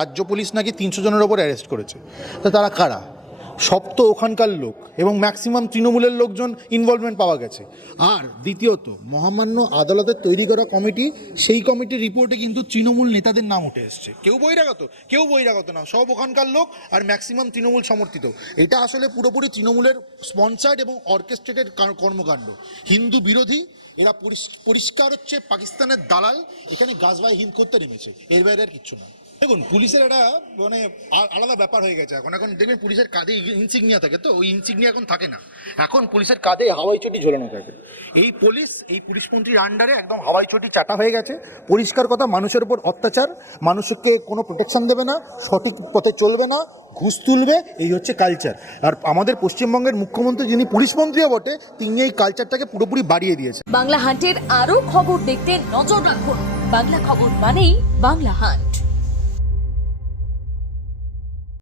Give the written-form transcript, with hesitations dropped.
রাজ্য পুলিশ নাকি 300 জনের ওপর অ্যারেস্ট করেছে। তো তারা কারা? সব তো ওখানকার লোক এবং ম্যাক্সিমাম তৃণমূলের লোকজন ইনভলভমেন্ট পাওয়া গেছে। আর দ্বিতীয়ত, মহামান্য আদালতের তৈরি করা কমিটি, সেই কমিটির রিপোর্টে কিন্তু তৃণমূল নেতাদের নাম উঠে এসছে। কেউ বহিরাগত না, সব ওখানকার লোক আর ম্যাক্সিমাম তৃণমূল সমর্থিত। এটা আসলে পুরোপুরি তৃণমূলের স্পন্সার্ড এবং অর্কেস্ট্রেটেড কর্মকাণ্ড, হিন্দু বিরোধী। এরা পরিষ্কার হচ্ছে পাকিস্তানের দালাল, এখানে গাজবাই হিন্দ করতে নেমেছে, এর বাইরে আর কিচ্ছু না। দেখুন, পুলিশের একটা মানে আলাদা ব্যাপার হয়ে গেছে এখন। দেখবেন পুলিশের কাঁধে ইনসিগনিয়া থাকে, তো ওই ইনসিগনিয়া এখন থাকে না, এখন পুলিশের কাঁধে হাওয়াই চটি ঝোলানো থাকে। এই পুলিশ মন্ত্রীর আন্ডারে একদম হাওয়াই চটি চাটা হয়ে গেছে। পরিষ্কার কথা, মানুষের উপর অত্যাচার, মানুষকে কোনো প্রোটেকশন দেবে না, সঠিক পথে চলবে না, ঘুষ তুলবে, এই হচ্ছে কালচার। আর আমাদের পশ্চিমবঙ্গের মুখ্যমন্ত্রী, যিনি পুলিশ মন্ত্রীও বটে, তিনি এই কালচারটাকে পুরোপুরি বাড়িয়ে দিয়েছে। বাংলা হান্টের আরও খবর দেখতে নজর রাখুন। বাংলা খবর মানেই বাংলা হান্ট।